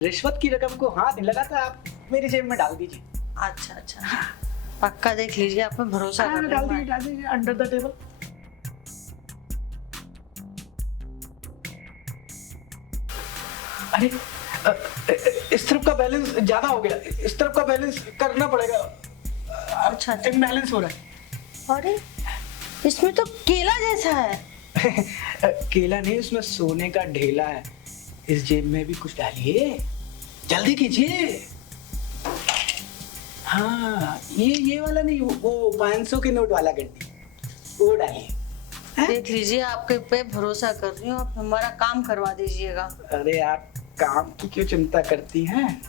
रिश्वत की रकम को हाथ नहीं लगाता, आप मेरी जेब में डाल दीजिए। अच्छा अच्छा, पक्का देख लीजिए, आप पे भरोसा कर रही डाल हूँ दीजिए, डाल दीजिए अंडर द टेबल। अरे इस तरफ का बैलेंस ज्यादा हो गया, इस तरफ का बैलेंस करना पड़ेगा। अच्छा अच्छा। इम्बैलेंस हो रहा है। अरे इसमें तो केला जैसा है। केला नहीं, उसमें सोने का ढेला है। इस जेब में भी कुछ डालिए, जल्दी कीजिए। हाँ, ये वाला नहीं, वो 500 के नोट वाला गड्डी, वो डालिए। देख लीजिए, आपके पे भरोसा कर रही हूँ, आप हमारा काम करवा दीजिएगा। अरे आप काम की क्यों चिंता करती हैं?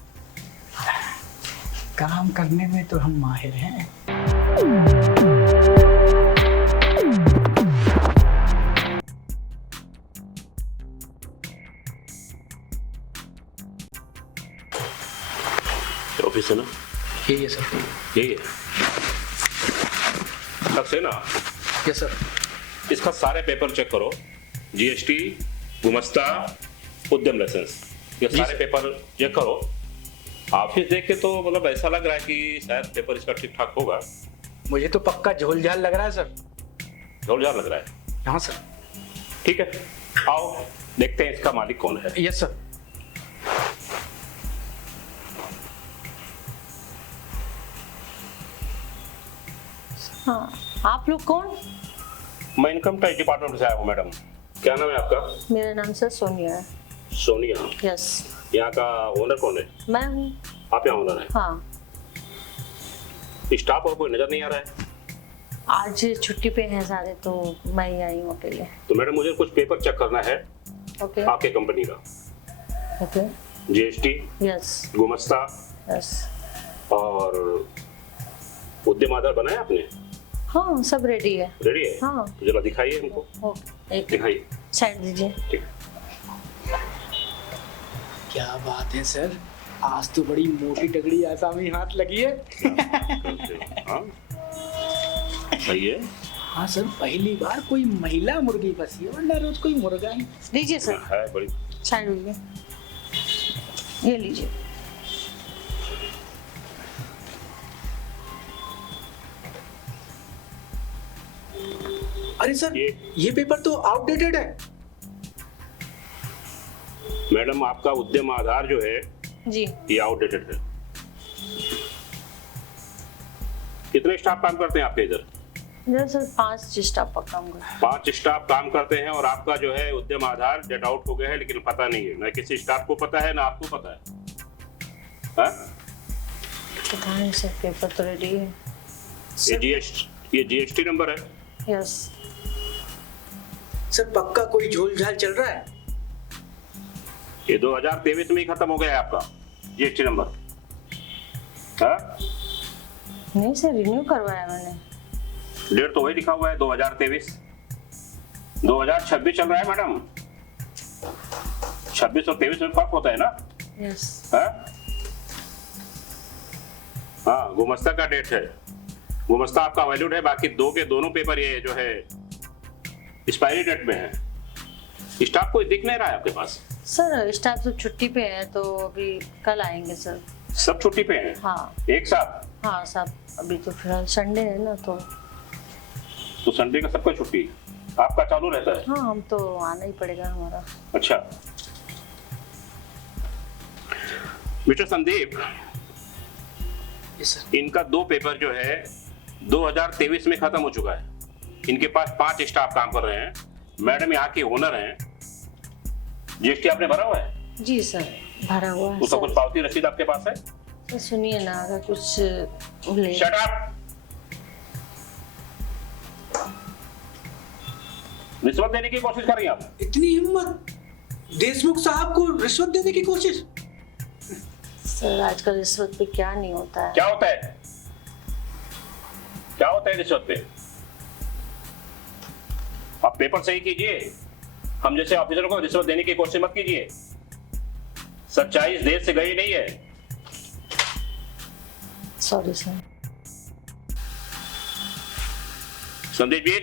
काम करने में तो हम माहिर हैं। ऑफिस है ना? यही है सर। यही है सक्सेना। Yes sir. इसका सारे पेपर चेक करो, जीएसटी, गुमस्ता, उद्यम लाइसेंस, ये सारे पेपर चेक करो। ऑफिस देख के तो मतलब ऐसा लग रहा है कि शायद पेपर इसका ठीक ठाक होगा। मुझे तो पक्का झोल झाल लग रहा है सर। झोल झाल लग रहा है? हाँ सर। ठीक है, आओ देखते हैं इसका मालिक कौन है। Yes sir. हाँ, आप लोग कौन? मैं इनकम टैक्स डिपार्टमेंट से आया हूँ मैडम। क्या नाम है आपका? मेरा नाम सर सोनिया है। सोनिया। यस। यहाँ का ओनर कौन है? मैं हूँ। आप यहाँ ओनर है? हाँ। स्टाफ और कोई नजर नहीं आ रहा है? आज छुट्टी पे हैं सारे, तो मैं ही आई हूँ अकेले। तो मैडम मुझे कुछ पेपर चेक करना है ओके आपके कंपनी का। Okay. GST, yes gumasta yes. और उद्यम आधार बनाया आपने? हाँ, सब रेडी है। रेडी है? हाँ। तो जरा दिखाइए हमको। ओके, एक दिखाइए। साइड दीजिए। ठीक। क्या बात है सर, आज तो बड़ी मोटी तगड़ी आसामी हाथ लगी है। हाँ सही है। हाँ सर, पहली बार कोई महिला मुर्गी फंसी है, वरना रोज कोई मुर्गा ही। लीजिए सर, है बड़ी। साइड दीजिए, ये लीजिए। अरे सर, ये पेपर तो आउटडेटेड है। मैडम आपका उद्यम आधार जो है जी, ये आउटडेटेड है। कितने स्टाफ काम करते हैं आपके इधर? इधर सर 5 स्टाफ का काम करते हैं। 5 स्टाफ काम करते हैं और आपका जो है उद्यम आधार डेट आउट हो गया है, लेकिन पता नहीं है, ना किसी स्टाफ को पता है ना आपको पता है। हाँ? पता नहीं सर, पेपर तो रेडी है। ये जीएसटी नंबर है? यस सर, पक्का कोई झोल झाल चल रहा है। ये 2023 में ही खत्म हो गया है आपका जीएसटी नंबर। हाँ? नहीं सर, रिन्यू करवाया मैंने। डेट तो वही लिखा हुआ है 2023। 2026 चल रहा है मैडम। 26 और 23 में फर्क होता है ना? यस। हाँ, गुमस्ता का डेट है। गुमस्ता आपका वैलिड है, बाकी दो के दोनों पेपर ये जो है एक्सपायरी डेट में है। स्टाफ कोई दिख नहीं रहा है आपके पास? सर स्टाफ सब छुट्टी पे है, तो अभी कल आएंगे सर। सब छुट्टी पे हैं? हाँ एक साथ? हाँ साहब, अभी तो फिलहाल संडे है ना, तो संडे का सबका छुट्टी, आपका चालू रहता है? हाँ, हम तो आना ही पड़ेगा हमारा। अच्छा मिस्टर संदीप, इनका 2 पेपर जो है 2023 में खत्म हो चुका है। इनके पास 5 स्टाफ काम कर रहे हैं। मैडम यहाँ के ओनर हैं। जीएसटी आपने भरा हुआ है? जी सर, भरा हुआ है उसका सर। कुछ पावती रसीद आपके पास है? सर सुनिए ना, अगर कुछ ले। Shut up! रिश्वत देने की कोशिश कर रही हैं आप? इतनी हिम्मत, देशमुख साहब को रिश्वत देने की कोशिश। सर आजकल रिश्वत पे क्या नहीं होता है। क्या होता है? क्या होता है रिश्वत पे? आप पेपर सही कीजिए। हम जैसे ऑफिसरों को रिश्वत देने की कोशिश मत कीजिए। सच्चाई इस देश से गई नहीं है। Sorry sir. संदीप जी,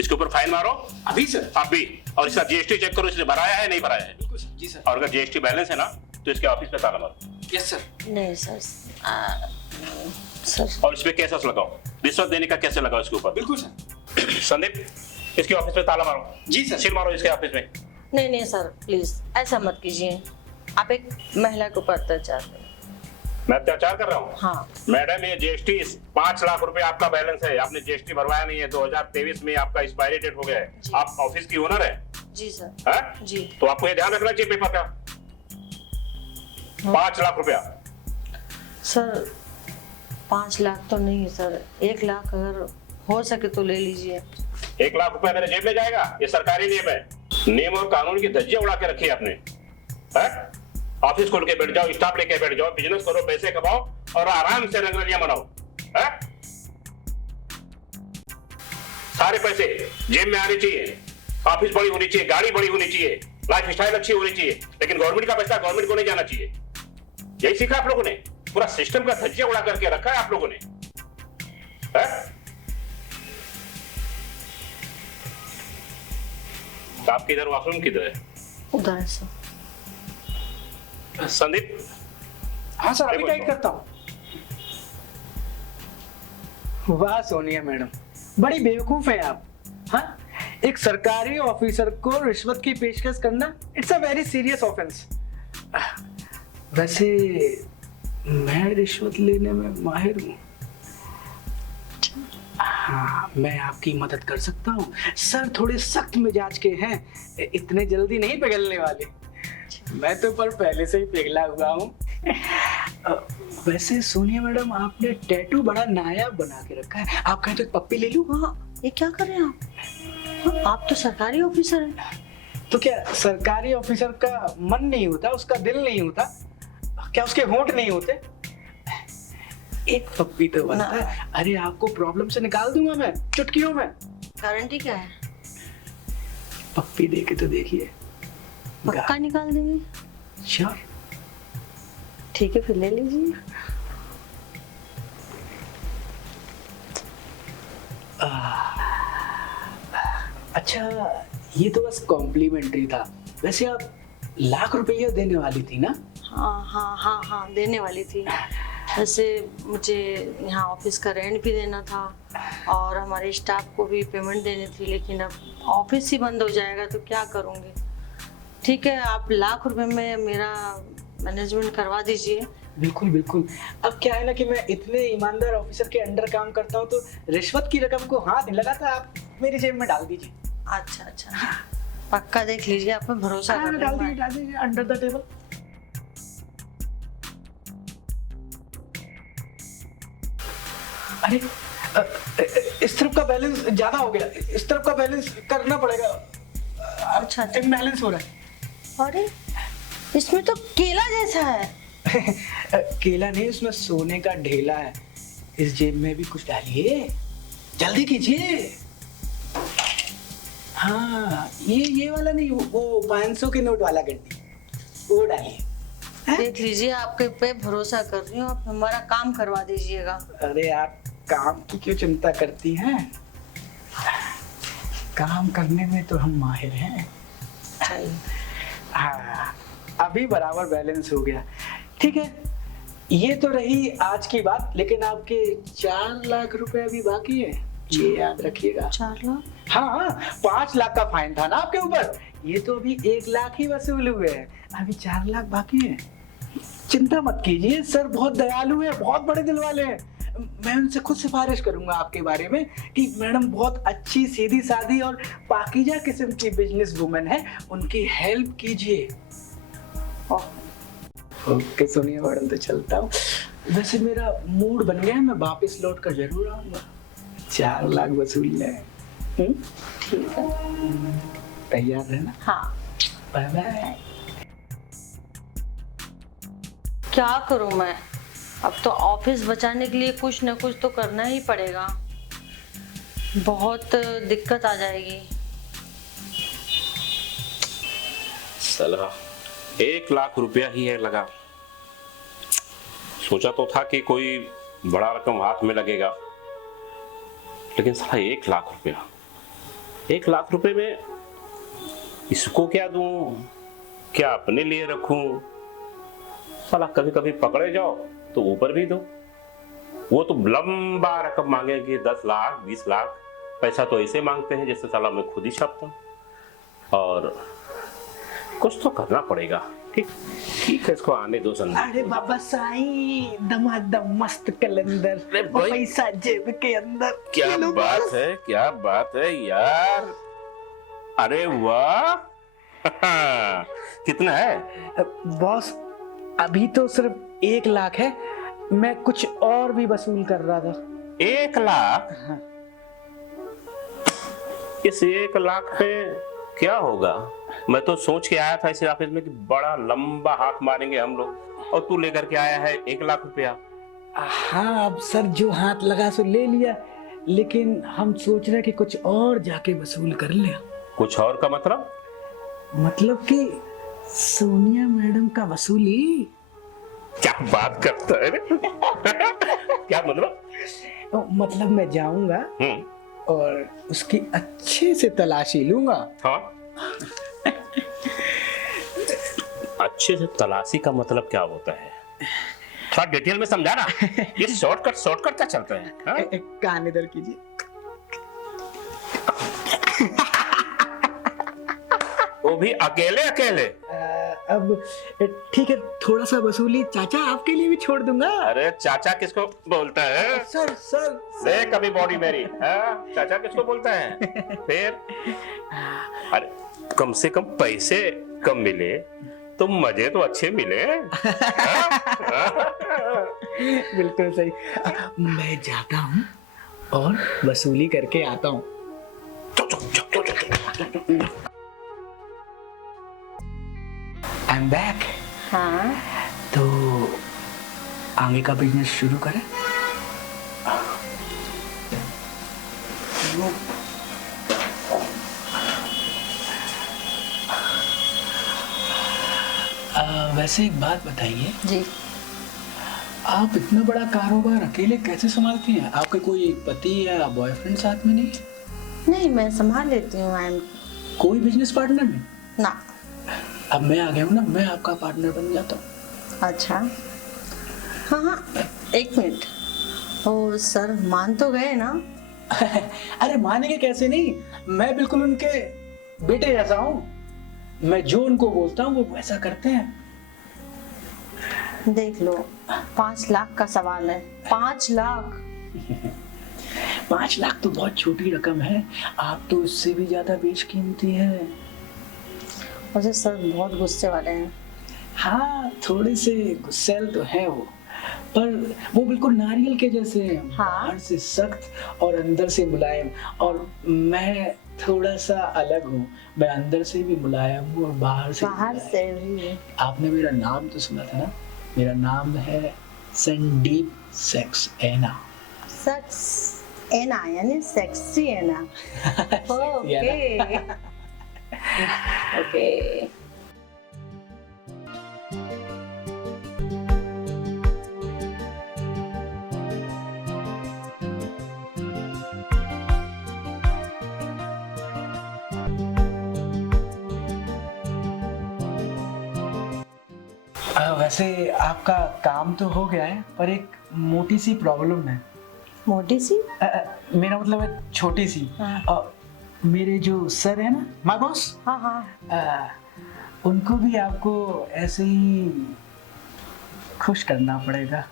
इसके ऊपर फाइन मारो अभी सर? अभी। और इसका जीएसटी चेक करो, इसने भराया है नहीं भराया है। जी सर। और अगर जीएसटी बैलेंस है ना तो इसके ऑफिस में ताला मारो। Yes sir. नहीं सर। सर और इस पे केसेस लगाओ, रिश्वत देने का कैसे लगाओ इसके ऊपर। बिल्कुल सर। संदीप, इसके ऑफिस में ताला मारो। जी सर। सील मारो इसके ऑफिस में। नहीं नहीं सर, प्लीज ऐसा मत कीजिए। आप एक महिला के ऊपर अत्याचार कर रहे हैं। मैं अत्याचार कर रहा हूँ? हाँ मैडम, ये जीएसटी 5 लाख रुपए आपका बैलेंस है, आपने जीएसटी भरवाया नहीं है। 2023 में आपका एक्सपायरी डेट हो गया है। जी। आप ऑफिस की ओनर है? जी सर। है? जी। तो आपको ये ध्यान रखना चाहिए पेपर का। 5 लाख रुपया। सर 5 लाख तो नहीं है सर, 1 लाख अगर हो सके तो ले लीजिए। 1 लाख रुपया मेरे जेब में जाएगा? ये सरकारी नियम है। नियम और कानून की धज्जियां उड़ा के रखी है आपने। है? ऑफिस खोल के बैठ जाओ, स्टाफ लेके बैठ जाओ, बिजनेस करो, पैसे कमाओ और आराम से रंगरलियां मनाओ। है? सारे पैसे जेब में आने चाहिए, ऑफिस बड़ी होनी चाहिए, गाड़ी बड़ी होनी चाहिए, लाइफ स्टाइल अच्छी होनी चाहिए, लेकिन गवर्नमेंट का पैसा गवर्नमेंट को नहीं जाना चाहिए। यही सीखा आप लोगों ने? पूरा सिस्टम का धज्जियां उड़ा करके रखा है आप लोगों ने। है? आपके इधर वॉशरूम किधर है? उधर है सर। संदीप। हाँ सर, अभी गाइड करता हूँ। वाह सोनिया मैडम, बड़ी बेवकूफ है आप। हाँ, एक सरकारी ऑफिसर को रिश्वत की पेशकश करना, it's a very serious offence. वैसे मैं रिश्वत लेने में माहिर हूँ। हाँ, मैं आपकी मदद कर सकता हूँ। सर थोड़े सख्त मिजाज के हैं, इतने जल्दी नहीं पिघलने वाले। मैं तो पर पहले से ही पिघला हुआ हूँ। वैसे सोनिया मैडम, आपने टैटू बड़ा नायाब बना के रखा है। आप कहें तो एक पप्पी ले लूं? हाँ, ये क्या कर रहे हैं आप? हाँ, आप तो सरकारी ऑफिसर हैं। तो क्या सरकारी ऑफिसर का मन नहीं होता, उसका दिल नहीं होता? क्या उसके होंठ नहीं होते? एक पप्पी तो बनता है। अरे आपको प्रॉब्लम से निकाल दूंगा मैं चुटकियों में। गारंटी क्या है? पप्पी दे के तो देखिए। पक्का निकाल देंगे? श्योर। ठीक है, फिर ले लीजिए। अच्छा, ये तो बस कॉम्प्लीमेंट्री था। वैसे आप लाख रुपया देने वाली थी ना? हाँ हाँ हाँ हाँ, देने वाली थी। वैसे मुझे यहाँ ऑफिस का रेंट भी देना था और हमारे स्टाफ को भी पेमेंट देनी थी, लेकिन अब ऑफिस ही बंद हो जाएगा तो क्या करूँगी। ठीक है, आप लाख रुपए में मेरा मैनेजमेंट करवा दीजिए। बिल्कुल बिल्कुल। अब क्या है ना कि मैं इतने ईमानदार ऑफिसर के अंडर काम करता हूँ, तो रिश्वत की रकम को हाथ नहीं लगाता। आप मेरी जेब में डाल दीजिए। अच्छा अच्छा, पक्का देख लीजिए, आप पे भरोसा कर रही हूँ मैं। डाल दीजिए अंडर द टेबल। अरे इस तरफ का बैलेंस ज्यादा हो गया, इस तरफ का बैलेंस करना पड़ेगा। अच्छा अच्छा। इम्बैलेंस हो रहा है। अरे इसमें तो केला जैसा है। केला नहीं, उसमें सोने का ढेला है। इस जेब में भी कुछ डालिए, जल्दी कीजिए। हाँ, ये वाला नहीं, वो 500 के नोट वाला गड्डी, वो डालिए। देख लीजिए, आपके पे भरोसा कर रही हूँ, आप हमारा काम करवा दीजिएगा। अरे आप काम की क्यों चिंता करती हैं? काम करने में तो हम माहिर हैं। हाँ, अभी बराबर बैलेंस हो गया। ठीक है, ये तो रही आज की बात, लेकिन आपके 4 लाख रुपए अभी बाकी है, ये याद रखिएगा। 4 लाख? हाँ, 5 लाख का फाइन था ना आपके ऊपर, ये तो अभी 1 लाख ही वसूल हुए हैं, अभी 4 लाख बाकी है। चिंता मत कीजिए, सर बहुत दयालु है, बहुत बड़े दिल वाले हैं। मैं उनसे खुद सिफारिश करूंगा आपके बारे में कि मैडम बहुत अच्छी, सीधी सादी और पाकीज़ा किस्म की बिजनेस वुमन है, उनकी हेल्प कीजिए। ओके सोनिया मैडम, तो चलता हूँ। वैसे मेरा मूड बन गया है, मैं वापस लौट कर जरूर आऊंगा। 4 लाख वसूल ले। ठीक है, तैयार रहना। हाँ। Bye bye. क्या करूं मैं, अब तो ऑफिस बचाने के लिए कुछ न कुछ तो करना ही पड़ेगा, बहुत दिक्कत आ जाएगी। साला 1 लाख रुपया ही है लगा। सोचा तो था कि कोई बड़ा रकम हाथ में लगेगा, लेकिन साला 1 लाख रुपया, 1 लाख रुपए में इसको क्या दूं, क्या अपने लिए रखूं? साला कभी कभी पकड़े जाओ तो ऊपर भी दो। वो तो लंबा रकम मांगेंगे, 10 लाख 20 लाख। पैसा तो ऐसे मांगते हैं जैसे साला मैं खुद ही छापता हूँ। और कुछ तो करना पड़ेगा। ठीक ठीक है, इसको आने दो संदीप। अरे बाबा साईं, दमादम मस्त कैलेंडर, अरे भाई, पैसा जेब के अंदर। क्या लो बात बस। है, क्या बात है यार। अरे वाह कितना है बॉस? अभी तो सिर्फ 1 लाख है, मैं कुछ और भी वसूल कर रहा था। 1 लाख? हाँ। इस 1 लाख में क्या होगा? मैं तो सोच के आया था इस ऑफिस में कि बड़ा लंबा हाथ मारेंगे हम लोग, और तू लेकर के आया है 1 लाख रुपया। हाँ अब सर जो हाथ लगा सो ले लिया, लेकिन हम सोच रहे कि कुछ और जाके वसूल कर ले। कुछ और का मतलब? मतलब कि सोनिया मैडम का वसूली। क्या बात करता है रे? क्या मतलब? मतलब मैं जाऊंगा और उसकी अच्छे से तलाशी लूंगा। हाँ अच्छे से तलाशी का मतलब क्या होता है? थोड़ा डिटेल में समझा ना। ये शॉर्टकट क्या चलता है? हाँ? कान इधर कीजिए। वो भी अकेले अकेले? अब ठीक है, थोड़ा सा वसूली चाचा आपके लिए भी छोड़ दूंगा। अरे चाचा किसको बोलता है? सर देख कभी बॉडी मेरी, हाँ? चाचा किसको बोलता है? फिर अरे कम से कम पैसे कम मिले तो मजे तो अच्छे मिले। बिल्कुल सही। मैं जाता हूँ और वसूली करके आता हूँ। I am back. हाँ तो आगे का बिजनेस शुरू करें? वैसे एक बात बताइए जी। आप इतना बड़ा कारोबार अकेले कैसे संभालती हैं? आपके कोई पति या बॉयफ्रेंड साथ में नहीं? नहीं, मैं संभाल लेती हूँ। आई एम कोई बिजनेस पार्टनर नहीं? ना। अब मैं आ गया हूँ ना, मैं आपका पार्टनर बन जाता हूँ। अच्छा, हाँ, 1 मिनट। ओ सर, मान तो गए ना? अरे मानेंगे कैसे नहीं, मैं बिल्कुल उनके बेटे जैसा हूँ। मैं जो उनको बोलता हूँ वो वैसा करते हैं। देख लो, 5 लाख का सवाल है। 5 लाख? 5 लाख तो बहुत छोटी रकम है, आप तो उससे भी ज्यादा बेशकीमती है। वैसे सर बहुत गुस्से वाले हैं। हाँ थोड़े से गुस्सैल तो है वो, पर वो बिल्कुल नारियल के जैसे हैं। हाँ। बाहर से सख्त और अंदर से मुलायम, और मैं थोड़ा सा अलग हूँ। मैं अंदर से भी मुलायम हूँ और बाहर से भी। आपने मेरा नाम तो सुना था ना? मेरा नाम है संदीप सक्सेना। सक्सेना यानी सेक्सी है ना? Okay okay. वैसे आपका काम तो हो गया है, पर एक मोटी सी प्रॉब्लम है। मोटी सी? मेरा मतलब है छोटी सी। हाँ। मेरे जो सर है ना, माय बॉस, हाँ हाँ। उनको भी आपको ऐसे ही खुश करना पड़ेगा।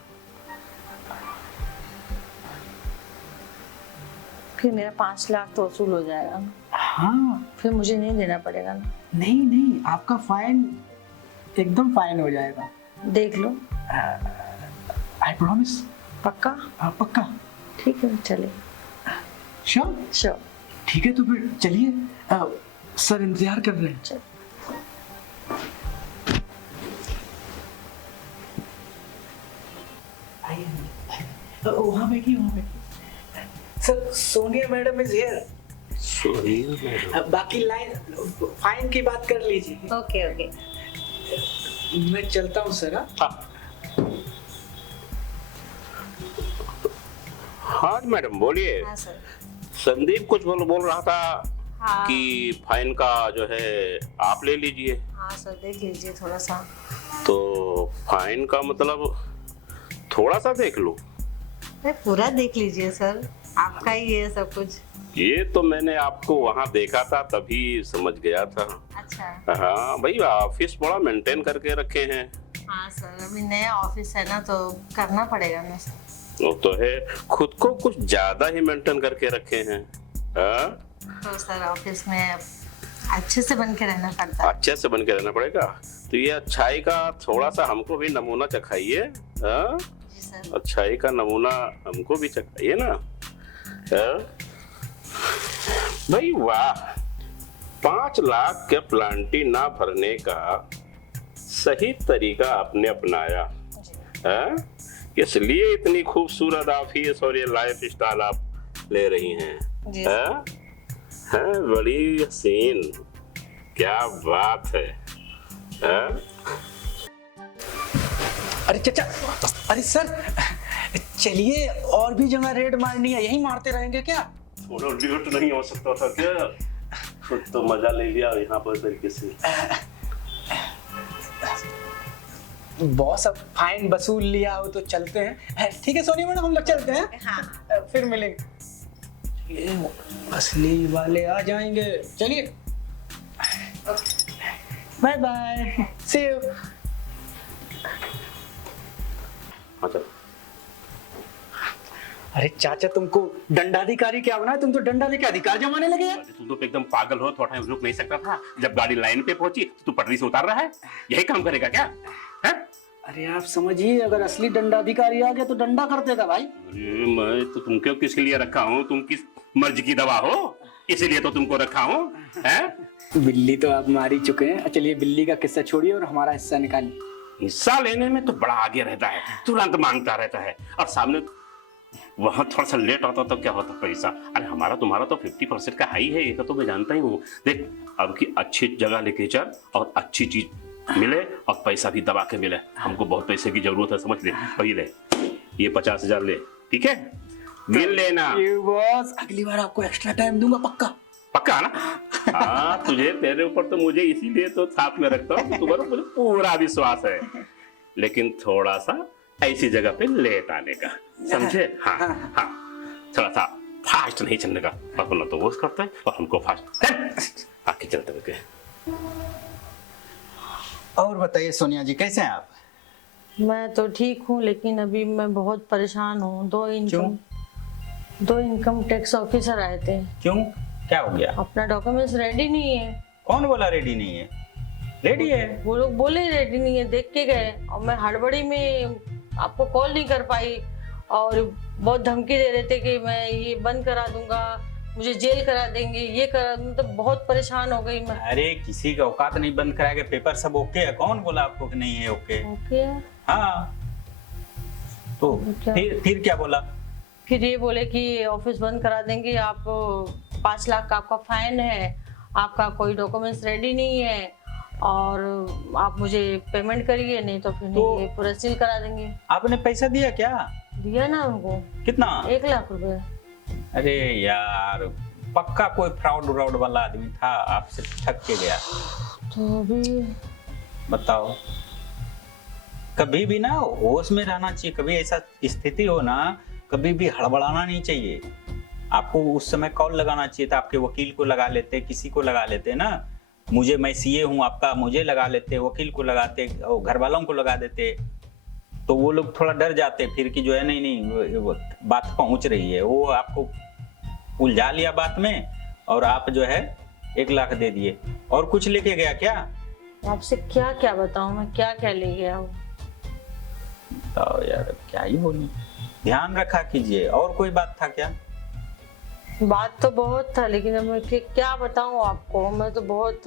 फिर मेरा 5 लाख तो वसूल हो जाएगा। हाँ। फिर मुझे नहीं देना पड़ेगा ना? नहीं नहीं, आपका फाइन एकदम फाइन हो जाएगा। देख लो। I promise. पक्का? पक्का। ठीक है, चले। श्योर? श्योर। ठीक है, तो फिर चलिए, सर इंतजार कर रहे हैं। चल। वहाँ बैठिए, वहाँ बैठिए। Sir Sonia madam is here. Sonia madam? बाकी लाइन फाइन की बात कर लीजिए। Okay okay. मैं चलता हूँ सर। हाँ मैडम बोलिए। हाँ सर। संदीप कुछ बोल रहा था। हाँ। कि फाइन का जो है आप ले लीजिए। हाँ सर, देख लीजिए थोड़ा सा। तो फाइन का मतलब थोड़ा सा देख लूं? अरे पूरा देख लीजिए सर, आपका ही है सब कुछ। ये तो मैंने आपको वहां देखा था तभी समझ गया था। अच्छा। हाँ भाई, ऑफिस बड़ा मेंटेन करके रखे हैं। हाँ सर, अभी नया ऑफिस है ना तो करना पड़ेगा ना सर। वो तो है, खुद को कुछ ज्यादा ही मेंटेन करके रखे हैं। हाँ? तो सर ऑफिस में अच्छे से बन के रहना पड़ता है। अच्छे से बन के रहना पड़ेगा। तो ये अच्छाई का थोड़ा सा हमको भी नमूना चखाइए। हाँ? जी सर। अच्छाई का नमूना हमको भी चखाइए ना। हाँ? भाई वाह, 5 लाख के प्लांटी ना भरने का सही तरीका आपने अपनाया है, इसलिए इतनी खूबसूरत ऑफिस और ये लाइफ स्टाइल आप ले रही हैं। है बड़ी हसीन, क्या बात है। अरे चाचा, अरे सर, चलिए और भी जगह रेड मारनी है, यही मारते रहेंगे क्या? थोड़ा लेट नहीं हो सकता था क्या? खुद तो मजा ले लिया यहाँ पर तरीके से। बॉस अब फाइन वसूल लिया हो तो चलते हैं। ठीक है सोनिया मैडम, हम लोग चलते हैं। हाँ। फिर मिलेंगे। ये असली वाले आ जाएंगे। चलिए, बाय बाय, सी यू। अच्छा, अरे चाचा, तुमको दंडाधिकारी क्या बना है? तुम तो डंडा लेके अधिकार जमाने लगे हैं। तू तो एकदम पागल हो, थोड़ा टाइम रुक नहीं सकता था? जब गाड़ी लाइन पे पहुंची तो तू पटरी से उतार रहा है, यही काम करेगा क्या? है? अरे आप समझिए, अगर असली दंडाधिकारी आ गया तो डंडा कर देगा भाई। अरे मैं तो तुमको किसके लिए रखा हूँ? तुम किस मर्ज की दवा हो, इसीलिए तो तुमको रखा हूँ। बिल्ली तो आप मार ही चुके हैं। चलिए बिल्ली का किस्सा छोड़िए और हमारा हिस्सा निकालिए। हिस्सा लेने में तो बड़ा आगे रहता है, तुरंत मांगता रहता है, और सामने वहां थोड़ा सा लेट आता तो क्या होता पैसा। अरे हमारा तुम्हारा तो 50% का हाई है, ये तो मैं जानता ही हूँ। देख, अब की अच्छी जगह लेके चल और अच्छी चीज मिले और पैसा भी दबा के मिले। हमको बहुत पैसे की जरूरत है, समझ ले। पहले ये 50,000 ले, ठीक है? मिल लेना। बॉस, अगली बार आपको एक्स्ट्रा टाइम दूंगा, पक्का? पक्का ना? हाँ, तुझे, तेरे ऊपर तो मुझे इसीलिए तो साथ में रखता हूँ, तुम्हारा मुझे पूरा विश्वास है। लेकिन थोड़ा सा ऐसी जगह पे लेट आने का, समझे? हाँ हाँ, थोड़ा सा फास्ट नहीं चलने का, वरना तो वो करता है और हमको फास्ट आके चलते हुए। और बताइए सोनिया जी, कैसे हैं आप? मैं तो ठीक हूँ, लेकिन अभी मैं बहुत परेशान हूँ। दो इनकम टैक्स ऑफिसर आए थे। क्यों, क्या हो गया? अपना डॉक्यूमेंट्स रेडी नहीं है। कौन बोला रेडी नहीं है? रेडी है। वो लोग बोले रेडी नहीं है, देख के गए, और मैं हड़बड़ी में आपको कॉल नहीं कर पाई, और बहुत धमकी दे रहे थे कि मैं ये बंद करा दूंगा, मुझे जेल करा देंगे, ये करा, मतलब बहुत परेशान हो गई मैं। अरे किसी का औकात नहीं बंद कराएगा, पेपर सब ओके है। कौन बोला आपको कि नहीं है ओके? ओके। हाँ, तो फिर क्या बोला? फिर ये बोले कि ऑफिस बंद करा देंगे, आप 5 लाख का आपका फाइन है, आपका कोई डॉक्यूमेंट्स रेडी नहीं है, और आप मुझे पेमेंट करिए, नहीं तो फिर नहीं, ये पूरा सील करा देंगे। आपने पैसा दिया क्या? दिया ना उनको। कितना? 1 लाख रुपए। अरे यार, पक्का कोई फ्रॉड व्रॉड वाला आदमी था, आपसे ठग के गया। तो अभी बताओ, कभी भी ना होश में रहना चाहिए। कभी ऐसा स्थिति हो ना, कभी भी हड़बड़ाना नहीं चाहिए। आपको उस समय कॉल लगाना चाहिए था, आपके वकील को लगा लेते, किसी को लगा लेते ना। मुझे, मैं सीए हूँ आपका, मुझे लगा लेते, वकील को लगाते, घर वालों को लगा देते, तो वो लोग थोड़ा डर जाते फिर कि जो है नहीं बात पहुंच रही है। वो आपको उलझा लिया बात में, और आप जो है 1 लाख दे दिए। और कुछ लेके गया क्या? आपसे क्या क्या बताऊं मैं, क्या क्या ले गया हूँ? तो यार क्या ही बोलूं, ध्यान रखा कीजिए। और कोई बात था क्या? बात तो बहुत था, लेकिन अब मैं क्या बताऊं आपको, मैं तो बहुत